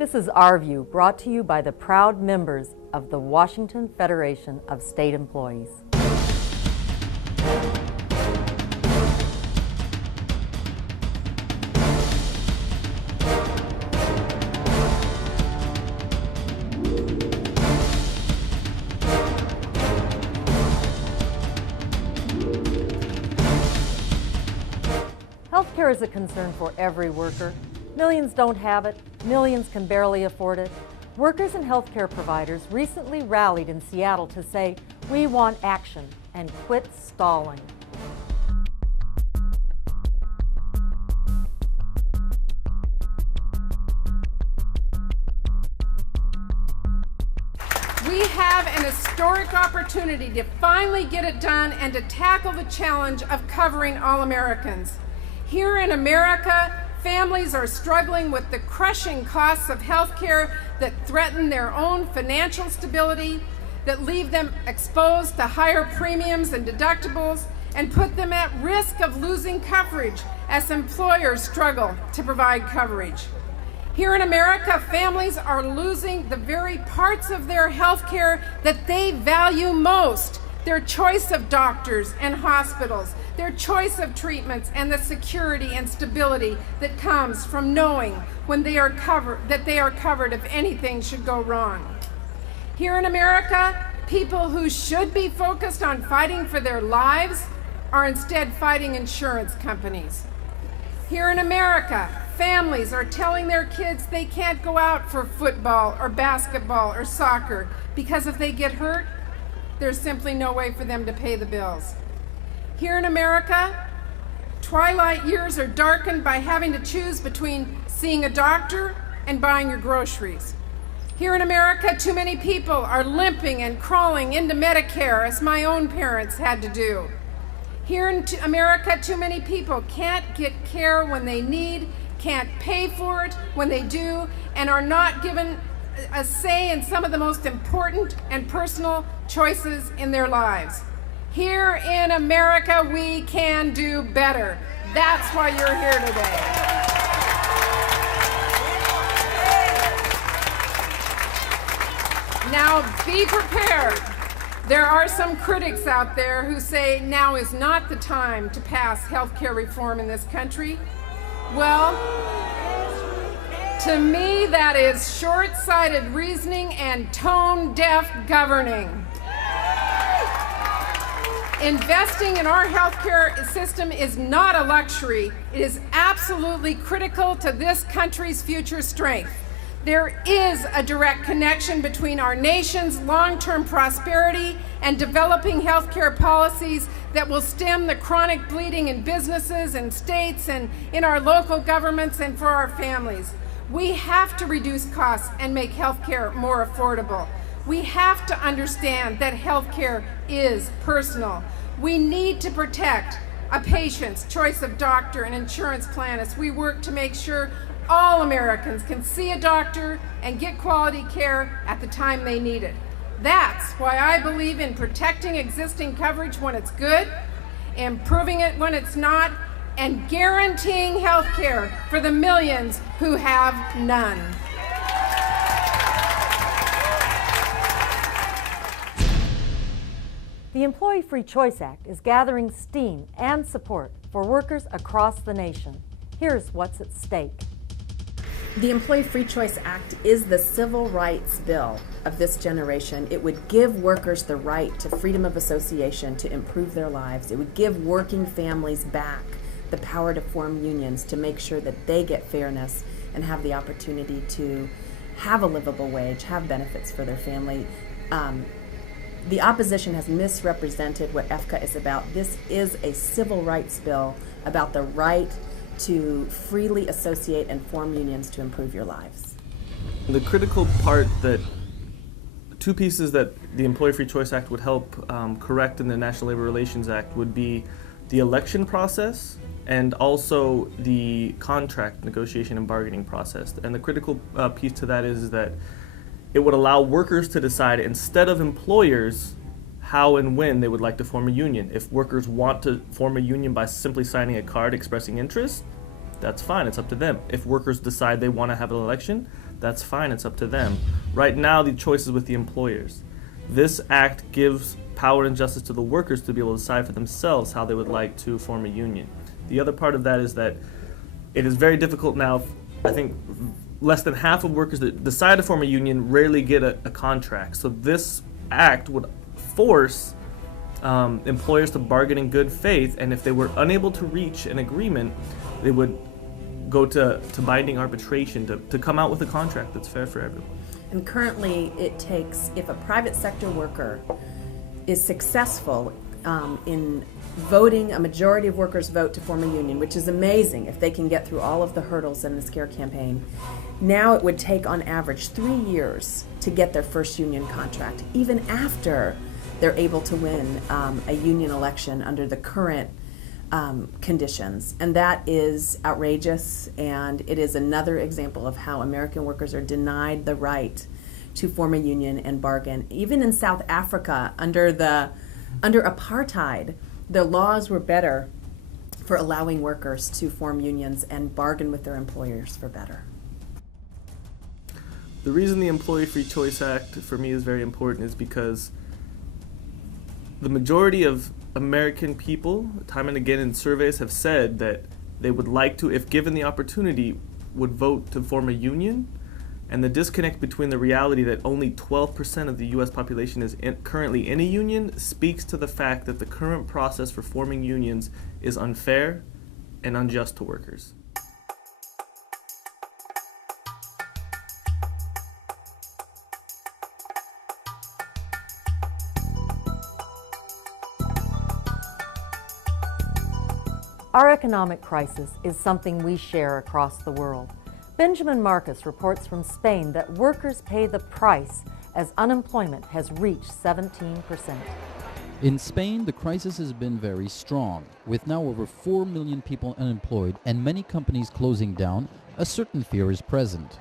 This is Our View, brought to you by the proud members of the Washington Federation of State Employees. Healthcare is a concern for every worker. Millions don't have it. Millions can barely afford it. Workers and healthcare providers recently rallied in Seattle to say, "We want action and quit stalling." We have an historic opportunity to finally get it done and to tackle the challenge of covering all Americans. Here in America, families are struggling with the crushing costs of health care that threaten their own financial stability, that leave them exposed to higher premiums and deductibles, and put them at risk of losing coverage as employers struggle to provide coverage. Here in America, families are losing the very parts of their health care that they value most: their choice of doctors and hospitals, their choice of treatments, and the security and stability that comes from knowing when they are covered if anything should go wrong. Here in America, people who should be focused on fighting for their lives are instead fighting insurance companies. Here in America, families are telling their kids they can't go out for football or basketball or soccer because if they get hurt, there's simply no way for them to pay the bills. Here in America, twilight years are darkened by having to choose between seeing a doctor and buying your groceries. Here in America, too many people are limping and crawling into Medicare, as my own parents had to do. Here in America, too many people can't get care when they need, can't pay for it when they do, and are not given a say in some of the most important and personal choices in their lives. Here in America, we can do better. That's why you're here today. Now, be prepared. There are some critics out there who say now is not the time to pass health care reform in this country. Well, to me, that is short-sighted reasoning and tone-deaf governing. Investing in our healthcare system is not a luxury. It is absolutely critical to this country's future strength. There is a direct connection between our nation's long-term prosperity and developing healthcare policies that will stem the chronic bleeding in businesses and states and in our local governments and for our families. We have to reduce costs and make healthcare more affordable. We have to understand that healthcare is personal. We need to protect a patient's choice of doctor and insurance plan as we work to make sure all Americans can see a doctor and get quality care at the time they need it. That's why I believe in protecting existing coverage when it's good, improving it when it's not, and guaranteeing health care for the millions who have none. The Employee Free Choice Act is gathering steam and support for workers across the nation. Here's what's at stake. The Employee Free Choice Act is the civil rights bill of this generation. It would give workers the right to freedom of association to improve their lives. It would give working families back the power to form unions to make sure that they get fairness and have the opportunity to have a livable wage, have benefits for their family. The opposition has misrepresented what EFCA is about. This is a civil rights bill about the right to freely associate and form unions to improve your lives. The critical part that two pieces that the Employee Free Choice Act would help correct in the National Labor Relations Act would be the election process and also the contract negotiation and bargaining process. And the critical piece to that is that it would allow workers to decide, instead of employers, how and when they would like to form a union. If workers want to form a union by simply signing a card expressing interest, that's fine, it's up to them. If workers decide they want to have an election, that's fine, it's up to them. Right now, the choice is with the employers. This act gives power and justice to the workers to be able to decide for themselves how they would like to form a union. The other part of that is that it is very difficult now. I think less than half of workers that decide to form a union rarely get a contract. So this act would force employers to bargain in good faith, and if they were unable to reach an agreement, they would go to binding arbitration to come out with a contract that's fair for everyone. And currently it takes, if a private sector worker is successful in voting, a majority of workers vote to form a union, which is amazing if they can get through all of the hurdles in the SCARE campaign. Now it would take on average 3 years to get their first union contract, even after they're able to win a union election under the current conditions. And that is outrageous, and it is another example of how American workers are denied the right to form a union and bargain. Even in South Africa, under apartheid, the laws were better for allowing workers to form unions and bargain with their employers for better. The reason the Employee Free Choice Act for me is very important is because the majority of American people, time and again in surveys, have said that they would like to, if given the opportunity, would vote to form a union. And the disconnect between the reality that only 12% of the U.S. population is currently in a union speaks to the fact that the current process for forming unions is unfair and unjust to workers. Our economic crisis is something we share across the world. Benjamin Marcus reports from Spain that workers pay the price as unemployment has reached 17%. In Spain, the crisis has been very strong. With now over 4 million people unemployed and many companies closing down, a certain fear is present.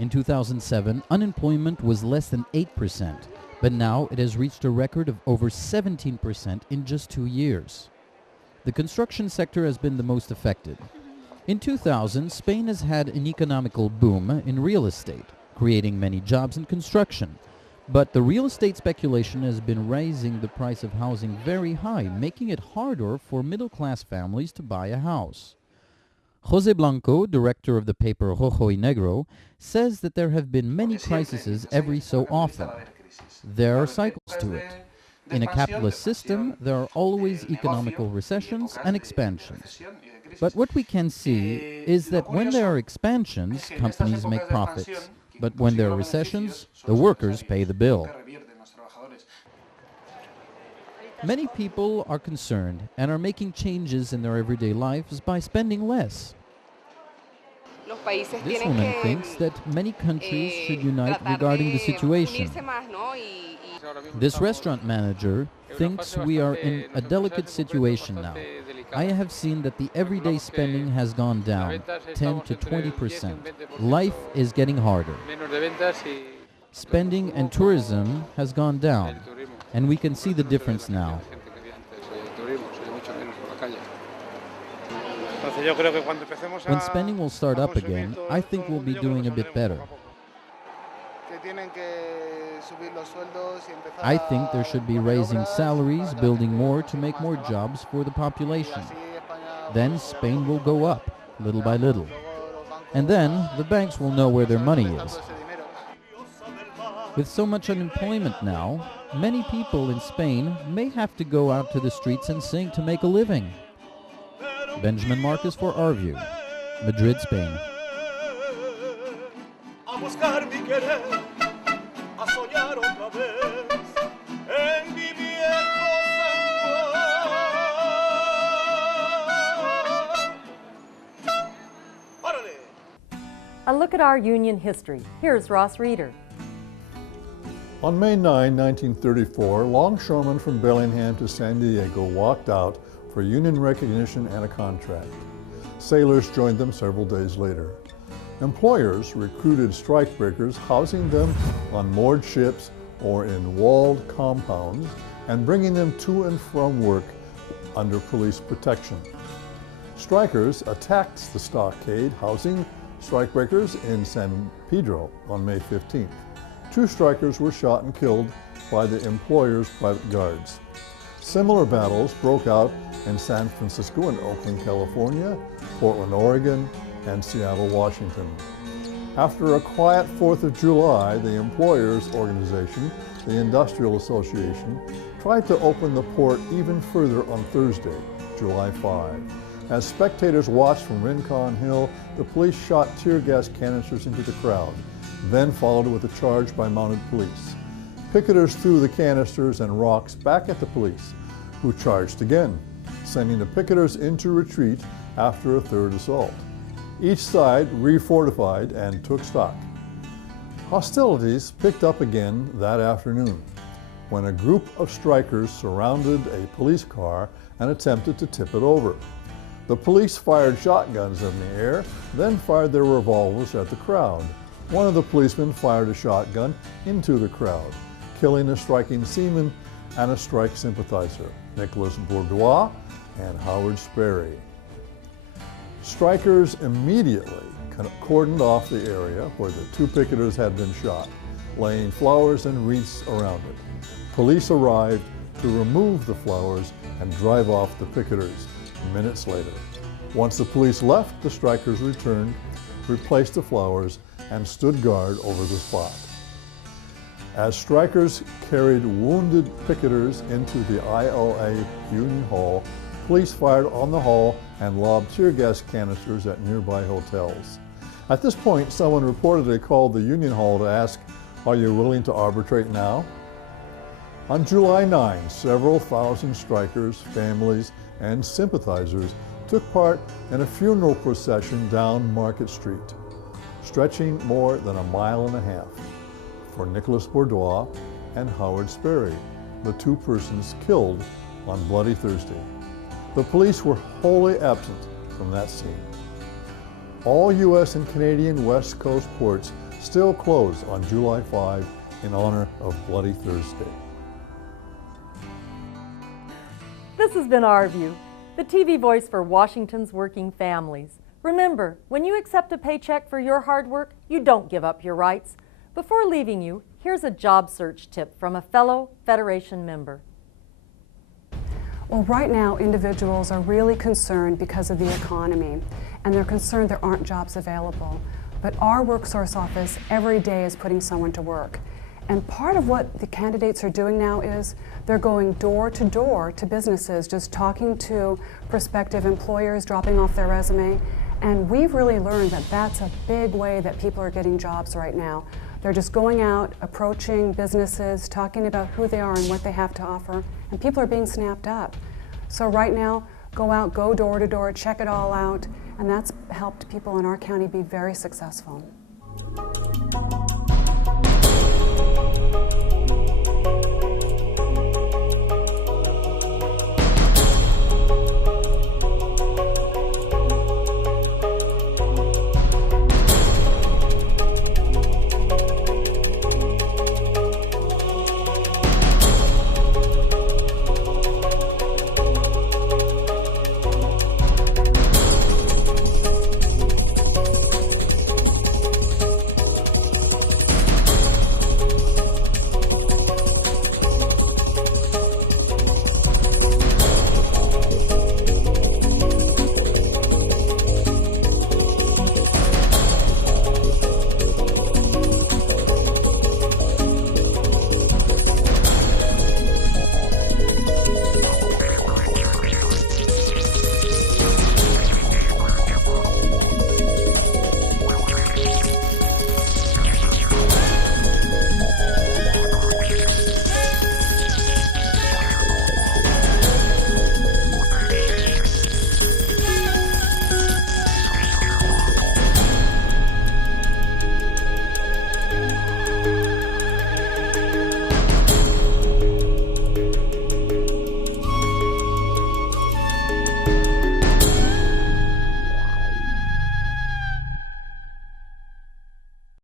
In 2007, unemployment was less than 8%, but now it has reached a record of over 17% in just 2 years. The construction sector has been the most affected. In 2000, Spain has had an economical boom in real estate, creating many jobs in construction. But the real estate speculation has been raising the price of housing very high, making it harder for middle-class families to buy a house. José Blanco, director of the paper Rojo y Negro, says that there have been many crises every so often. There are cycles to it. In a capitalist system, there are always economical recessions and expansions. But what we can see is that when there are expansions, companies make profits. But when there are recessions, the workers pay the bill. Many people are concerned and are making changes in their everyday lives by spending less. This woman thinks that many countries should unite regarding the situation. This restaurant manager thinks we are in a delicate situation now. I have seen that the everyday spending has gone down 10 to 20%. Life is getting harder. Spending and tourism has gone down, and we can see the difference now. When spending will start up again, I think we'll be doing a bit better. I think there should be raising salaries, building more to make more jobs for the population. Then Spain will go up, little by little. And then the banks will know where their money is. With so much unemployment now, many people in Spain may have to go out to the streets and sing to make a living. Benjamin Marcus for Our View, Madrid, Spain. A look at our union history. Here's Ross Reeder. On May 9, 1934, longshoremen from Bellingham to San Diego walked out for union recognition and a contract. Sailors joined them several days later. Employers recruited strikebreakers, housing them on moored ships or in walled compounds and bringing them to and from work under police protection. Strikers attacked the stockade housing strikebreakers in San Pedro on May 15th. 2 strikers were shot and killed by the employer's private guards. Similar battles broke out in San Francisco and Oakland, California, Portland, Oregon, and Seattle, Washington. After a quiet 4th of July, the employers' organization, the Industrial Association, tried to open the port even further on Thursday, July 5. As spectators watched from Rincon Hill, the police shot tear gas canisters into the crowd, then followed with a charge by mounted police. Picketers threw the canisters and rocks back at the police, who charged again, sending the picketers into retreat after a third assault. Each side refortified and took stock. Hostilities picked up again that afternoon when a group of strikers surrounded a police car and attempted to tip it over. The police fired shotguns in the air, then fired their revolvers at the crowd. One of the policemen fired a shotgun into the crowd, killing a striking seaman and a strike sympathizer, Nicholas Bourgeois and Howard Sperry. Strikers immediately cordoned off the area where the 2 picketers had been shot, laying flowers and wreaths around it. Police arrived to remove the flowers and drive off the picketers minutes later. Once the police left, the strikers returned, replaced the flowers, and stood guard over the spot. As strikers carried wounded picketers into the ILA Union Hall, police fired on the hall and lobbed tear gas canisters at nearby hotels. At this point, someone reportedly called the Union Hall to ask, "Are you willing to arbitrate now?" On July 9, several thousand strikers, families, and sympathizers took part in a funeral procession down Market Street, stretching more than a mile and a half, for Nicholas Bourgeois and Howard Sperry, the 2 persons killed on Bloody Thursday. The police were wholly absent from that scene. All U.S. and Canadian West Coast ports still close on July 5 in honor of Bloody Thursday. This has been Our View, the TV voice for Washington's working families. Remember, when you accept a paycheck for your hard work, you don't give up your rights. Before leaving you, here's a job search tip from a fellow Federation member. Well, right now, individuals are really concerned because of the economy, and they're concerned there aren't jobs available. But our WorkSource office every day is putting someone to work. And part of what the candidates are doing now is they're going door to businesses, just talking to prospective employers, dropping off their resume. And we've really learned that that's a big way that people are getting jobs right now. They're just going out, approaching businesses, talking about who they are and what they have to offer, and people are being snapped up. So right now, go out, go door to door, check it all out, and that's helped people in our county be very successful.